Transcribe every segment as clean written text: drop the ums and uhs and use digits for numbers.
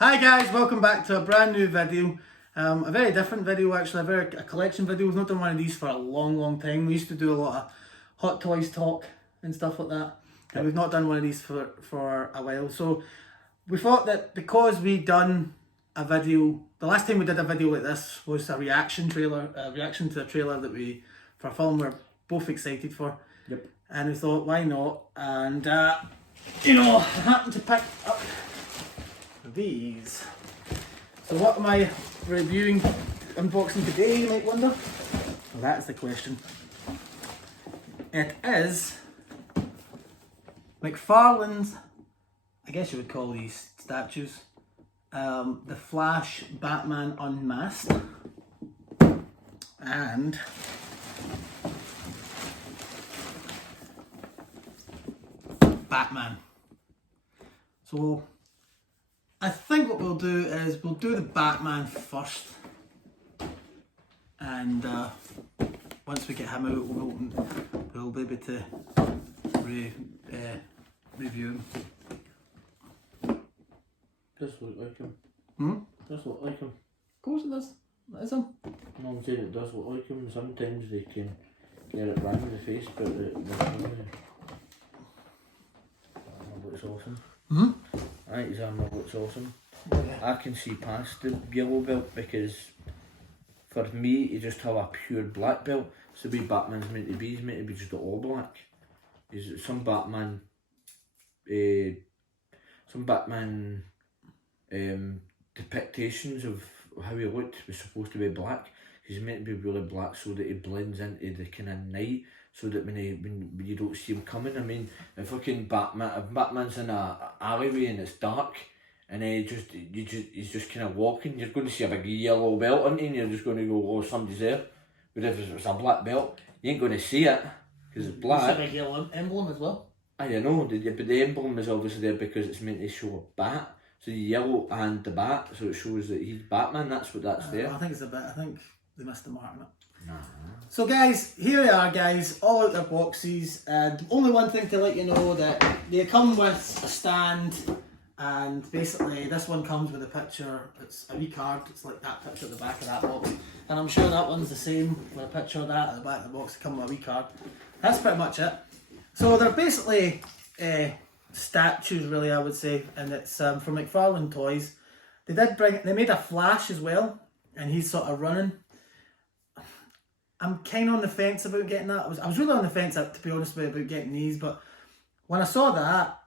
Hi guys, welcome back to a brand new video. A very different video actually, a collection video. We've not done one of these for a long time. We used to do a lot of Hot Toys talk and stuff like that. And we've not done one of these for a while. So we thought that because we done a video, the last time we did a video like this was a reaction to a trailer that for a film we're both excited for. Yep. And we thought, why not? And I happened to pick up these. So what am I reviewing, unboxing today, you might wonder? Well, that's the question. It is McFarlane's, I guess you would call these statues, the Flash Batman Unmasked, and Batman. So I think what we'll do is we'll do the Batman first, and once we get him out, we'll be able to review him. Does look like him. Does look like him. Of course it does. That is him. No, I'm saying it does look like him. Sometimes they can get it wrong with the face, but looks awesome. Right, his armour looks awesome. Yeah. I can see past the yellow belt because for me, he just have a pure black belt. It's the way Batman's meant to be. He's meant to be just all black. Some Batman depictions of how he looked was supposed to be black. He's meant to be really black so that he blends into the kind of night, so that when you don't see him coming. I mean, if Batman's in a alleyway and it's dark, and he's just kind of walking, you're going to see a big yellow belt on him, and you're just going to go, oh, somebody's there. But if it's a black belt, you ain't going to see it because it's black. It's a big yellow emblem as well. I don't know, but the emblem is obviously there because it's meant to show a bat. So the yellow and the bat, so it shows that he's Batman. That's what that's there. I think it's a bit. I think they missed the mark on it. Nah. So guys, here we are guys, all out their boxes, and only one thing to let you know that they come with a stand, and basically this one comes with a picture, it's a wee card, it's like that picture at the back of that box, and I'm sure that one's the same with a picture of that at the back of the box, come with a wee card. That's pretty much it. So they're basically statues really, I would say, and it's from McFarlane Toys. They made a Flash as well, and he's sort of running. I'm kind of on the fence about getting that. I was really on the fence, to be honest with you, about getting these, but when I saw that,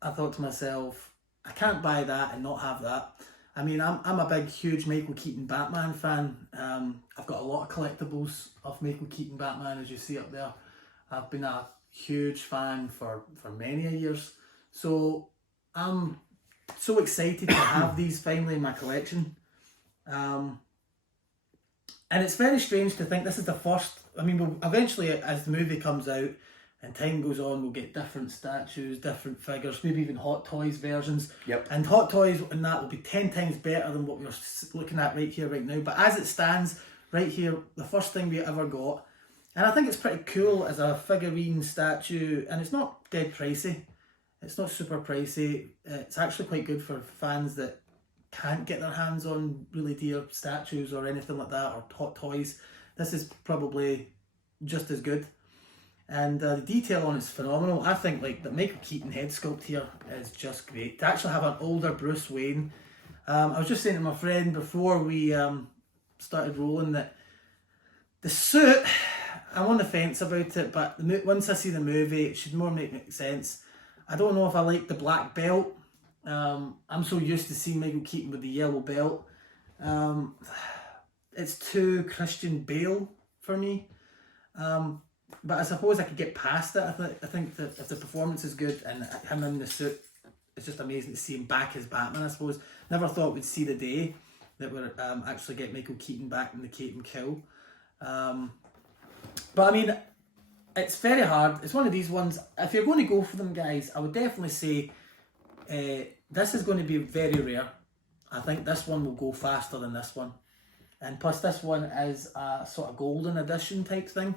I thought to myself, I can't buy that and not have that. I mean, I'm a big, huge Michael Keaton Batman fan. I've got a lot of collectibles of Michael Keaton Batman, as you see up there. I've been a huge fan for many years. So I'm so excited to have these finally in my collection. And it's very strange to think this is the first. I mean, we'll eventually, as the movie comes out and time goes on, we'll get different statues, different figures, maybe even Hot Toys versions. Yep. And Hot Toys and that will be 10 times better than what we're looking at right here, right now. But as it stands, right here, the first thing we ever got. And I think it's pretty cool as a figurine statue, and it's not dead pricey. It's not super pricey. It's actually quite good for fans that can't get their hands on really dear statues or anything like that, or Hot Toys. This is probably just as good, and the detail on it's phenomenal. I think like the Michael Keaton head sculpt here is just great. To actually have an older Bruce Wayne, I was just saying to my friend before we started rolling that the suit, I'm on the fence about it, but once I see the movie, it should more make sense. I don't know if I like the black belt. I'm so used to seeing Michael Keaton with the yellow belt. It's too Christian Bale for me. But I suppose I could get past it. I think that if the performance is good and him in the suit, it's just amazing to see him back as Batman, I suppose. Never thought we'd see the day that we'd actually get Michael Keaton back in the Kate and Kill. But I mean, it's very hard. It's one of these ones, if you're going to go for them, guys, I would definitely say this is going to be very rare. I think this one will go faster than this one. And plus this one is a sort of golden edition type thing.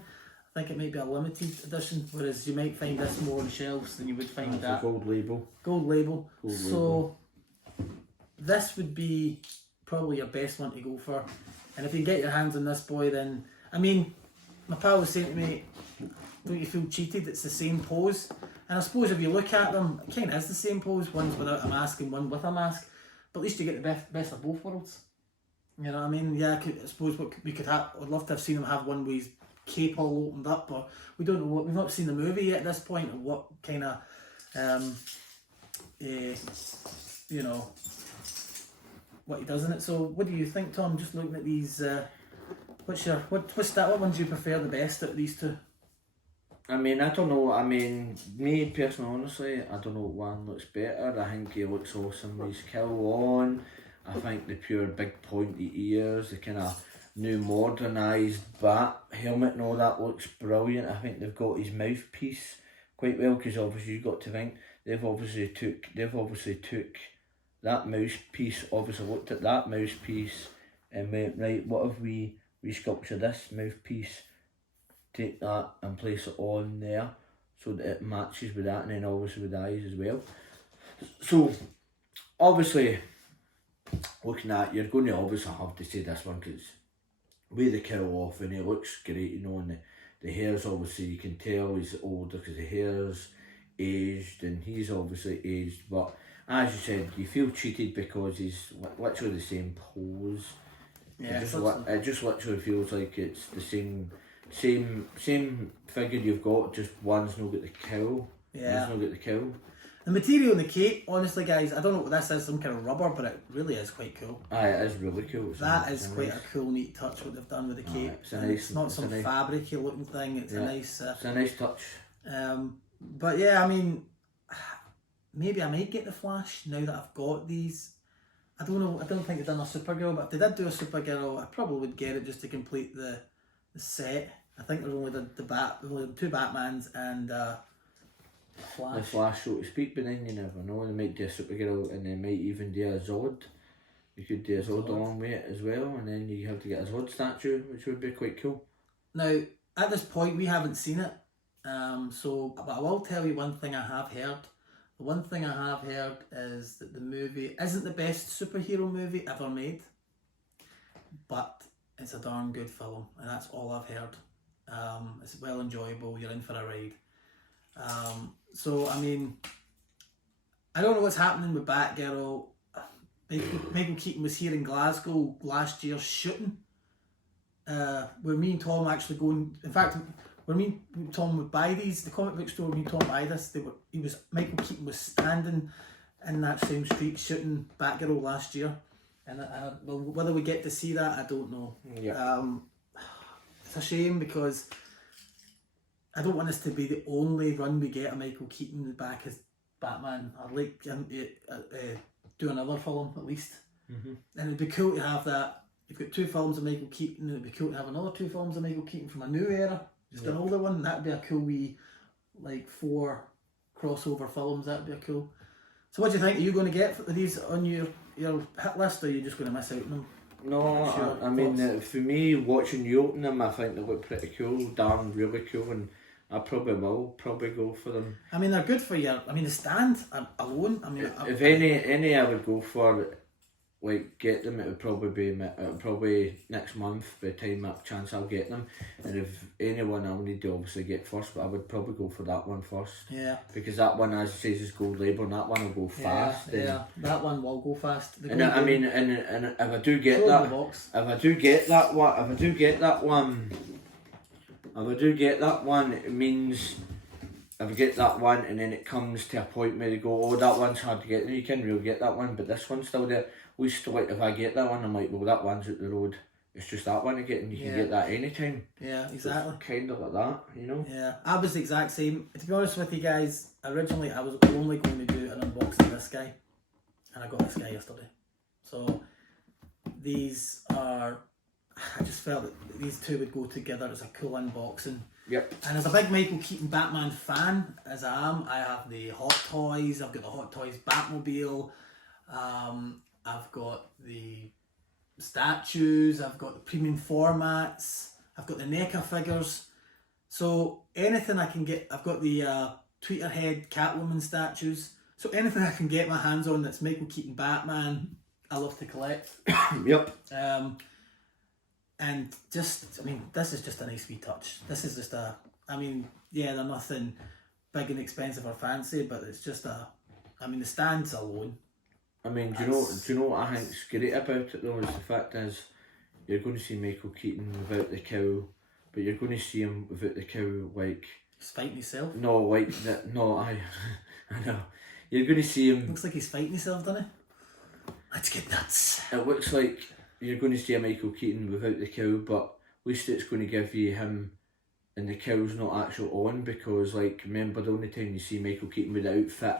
I think it might be a limited edition, whereas you might find this more on shelves than you would find that. Gold label. Gold label. So this would be probably your best one to go for. And if you can get your hands on this boy, then, I mean, my pal was saying to me, don't you feel cheated? It's the same pose. And I suppose if you look at them, it kind of is the same pose. One's without a mask and one with a mask. But at least you get the best of both worlds. You know what I mean? Yeah, I suppose what we could have, I'd love to have seen him have one with his cape all opened up, or we don't know what, we've not seen the movie yet at this point, of what kind of, you know, what he does in it. So what do you think, Tom, just looking at these, what ones do you prefer the best out of these two? I mean, I don't know. I mean, me personally, honestly, I don't know what one looks better. I think he looks awesome with his cowl on. I think the pure big pointy ears, the kind of new modernised bat helmet and all that looks brilliant. I think they've got his mouthpiece quite well, because obviously you've got to think they've obviously took that mouthpiece, obviously looked at that mouthpiece and went, right, what if we resculpture this mouthpiece, take that and place it on there so that it matches with that, and then obviously with the eyes as well. So obviously looking at, you're going to obviously have to say this one, because with the cowl off and he looks great, you know, and the hair's obviously, you can tell he's older because the hair's aged and he's obviously aged, but as you said, you feel cheated because he's literally the same pose. Yeah, it just literally feels like it's the same figure you've got, just one's not got the cowl. Yeah. One's not got the cowl. The material in the cape, honestly guys, I don't know what this is, some kind of rubber, but it really is quite cool. Aye, it is really cool. That is quite a cool, neat touch what they've done with the cape. It's not some fabricy looking thing, it's a nice... it's a nice touch. But yeah, I mean, maybe I might get the Flash now that I've got these. I don't know, I don't think they've done a Supergirl, but if they did do a Supergirl, I probably would get it just to complete the set. I think there's only only two Batmans and Flash. The Flash, so to speak, but then you never know. They might do a Supergirl and they might even do a Zod. You could do a Zod along with it as well, and then you have to get a Zod statue, which would be quite cool. Now, at this point, we haven't seen it, but I will tell you one thing I have heard. The one thing I have heard is that the movie isn't the best superhero movie ever made, but it's a darn good film, and that's all I've heard. It's well enjoyable, you're in for a ride. So, I mean, I don't know what's happening with Batgirl. Michael Keaton was here in Glasgow last year shooting, where me and Tom actually going, in fact, when me and Tom would buy these, the comic book store, me and Tom buy this, Michael Keaton was standing in that same street shooting Batgirl last year, and well, whether we get to see that, I don't know. Yeah. It's a shame because I don't want this to be the only run we get of Michael Keaton back as Batman. I'd like him to do another film at least. Mm-hmm. And it'd be cool to have that. You've got 2 films of Michael Keaton, and it'd be cool to have another 2 films of Michael Keaton from a new era, just an older one. That'd be a cool wee, like 4 crossover films. That'd be a cool. So what do you think? Are you going to get these on your hit list, or are you just going to miss out on them? No, Sure. I mean, for me, watching you open them, I think they look pretty cool, darn really cool, and I probably will go for them. I mean, they're good for you. I mean, the stand alone. I mean, if any I would go for, like get them. It would probably next month by the time I have a chance I'll get them. And if anyone I'll need to obviously get first, but I would probably go for that one first. Yeah. Because that one, as it says, is gold label, and that one will go fast. Yeah, that one will go fast. And I mean, and if I do get that, if I do get that one, it means if I get that one and then it comes to a point where they go, oh, that one's hard to get, you can really get that one, but this one's still there. At least like if I get that one, I'm like, well, that one's at the road. It's just that one to get, and you can get that anytime. Yeah, exactly. So kind of like that, you know. Yeah, I was the exact same. To be honest with you guys, originally I was only going to do an unboxing of this guy, and I got this guy yesterday. So these are, I just felt that these two would go together as a cool unboxing. Yep. And as a big Michael Keaton Batman fan, as I am, I have the Hot Toys. I've got the Hot Toys Batmobile. I've got the statues. I've got the premium formats. I've got the NECA figures. So anything I can get, I've got the Tweeterhead Catwoman statues. So anything I can get my hands on that's Michael Keaton Batman, I love to collect. Yep. And just, I mean, this is just a nice wee touch. This is just a, I mean, yeah, they're nothing big and expensive or fancy, but it's just a, I mean, the stands alone. I mean, do you know what I think's great about it though? Is the fact is, you're going to see Michael Keaton without the cowl, but you're going to see him without the cowl like. He's fighting himself. No, like that. No, I know. You're going to see him. Looks like he's fighting himself, doesn't he? Let's get nuts. It looks like you're going to see a Michael Keaton without the cowl, but at least it's going to give you him and the cowl's not actually on, because like, remember the only time you see Michael Keaton with the outfit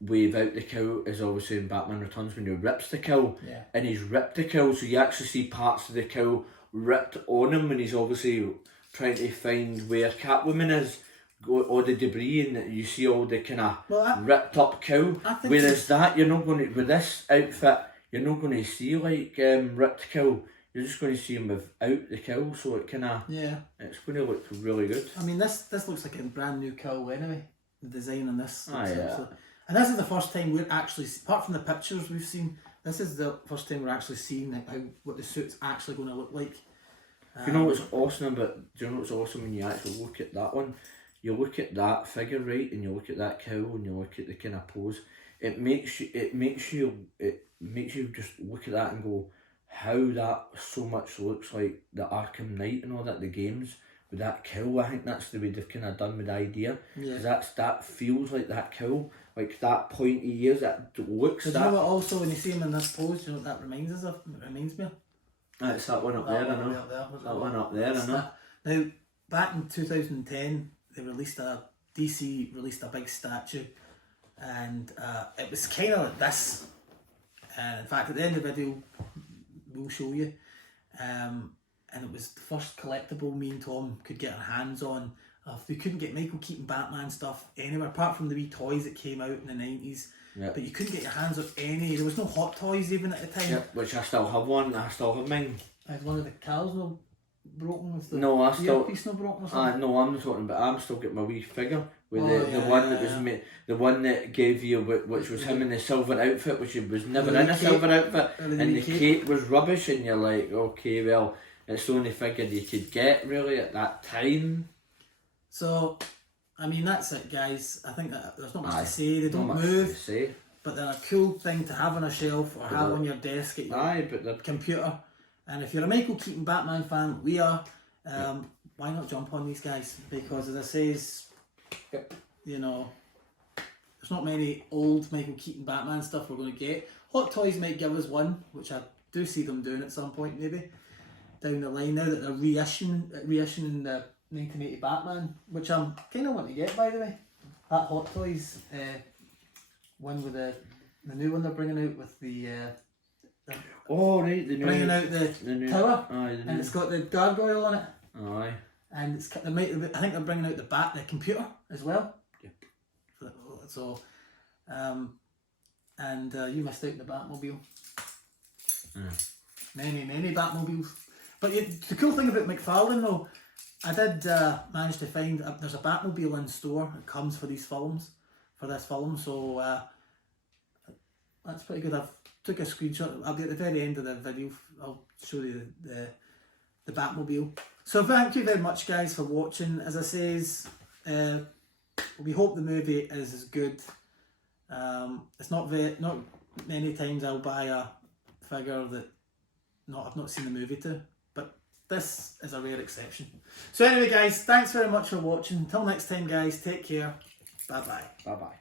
without the cowl is obviously in Batman Returns when he rips the cowl. Yeah. And he's ripped the cowl, so you actually see parts of the cowl ripped on him when he's obviously trying to find where Catwoman is, all the debris, and you see all the kind of ripped up cowl. Whereas that, you're not going to, with this outfit, you're not going to see like ripped cowl. You're just going to see him without the cowl, so it kind of, it's going to look really good. I mean, this looks like a brand new cowl anyway. The design on this. Yeah. So, and this is the first time we're actually, apart from the pictures we've seen, this is the first time we're actually seeing what the suit's actually going to look like. You know what's awesome about? Do you know what's awesome when you actually look at that one? You look at that figure, right, and you look at that cowl, and you look at the kind of pose. It makes you just look at that and go, how that so much looks like the Arkham Knight and all that, the games with that cowl. I think that's the way they've kind of done with the idea. Yeah. Because that feels like that cowl, like that pointy ears. That looks. So do you know what? Also, when you see him in this pose, do you know what that reminds us of? It reminds me of. It's that one up there, I know. That one up there, I know. Now, back in 2010, DC released a big statue, and it was kind of like this. And in fact, at the end of the video, we'll show you. And it was the first collectible me and Tom could get our hands on. We couldn't get Michael Keaton Batman stuff anywhere, apart from the wee toys that came out in the 90s. Yep. But you couldn't get your hands on any. There was no Hot Toys even at the time. Yep, which I still have one. I still have mine. I had one of the cows no broken with the earpiece no broken or something. No, I'm not talking about. I'm still getting my wee figure with the one that was made, the one that gave you, which was him in the silver outfit, which he was never in a silver outfit, and the cape was rubbish, and you're like, okay, well, it's the only figure you could get really at that time. So, I mean, that's it, guys. I think that there's not much to say. They don't move, but they're a cool thing to have on a shelf or have on your desk at your computer. And if you're a Michael Keaton Batman fan, we are, why not jump on these guys? Because as I says, you know, there's not many old Michael Keaton Batman stuff we're going to get. Hot Toys might give us one, which I do see them doing at some point maybe down the line, now that they're reissuing the 1980 Batman, which I'm kind of wanting to get, by the way. That Hot Toys one with the new one they're bringing out with the bringing out the new tower, and it's got the gargoyle on it. Aye. And I think they're bringing out the computer as well. Yep. So, and you missed out the Batmobile. Many Batmobiles. But the cool thing about McFarlane though, I did manage to find there's a Batmobile in store that comes for this film, so that's pretty good. I've took a screenshot. I'll be at the very end of the video. I'll show you the Batmobile. So thank you very much, guys, for watching. As I says, we hope the movie is as good. It's not many times I'll buy a figure that I've not seen the movie to, but this is a rare exception. So anyway, guys, thanks very much for watching. Until next time, guys, take care. Bye bye. Bye bye.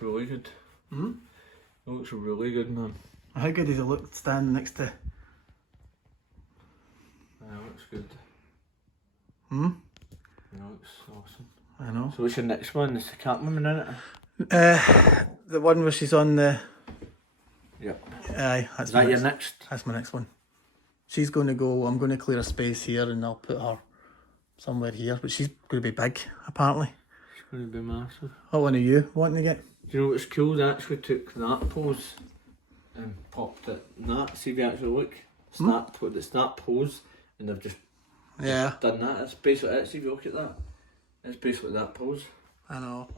Really good. Hmm? It looks really good, man. How good does it look standing next to? Yeah, it looks good. Hmm? Yeah, it looks awesome. I know. So what's your next one? Is the Catwoman in it? The one where she's on the... Yep. Aye, Is that your next? That's my next one. She's going to go, I'm going to clear a space here and I'll put her somewhere here, but she's going to be big, apparently. She's going to be massive. What one are you wanting to get? Do you know what's cool? They actually took that pose and popped it in that. See if you actually look. It's that pose, and they've just done that. It's basically it. See if you look at that. It's basically that pose. I know.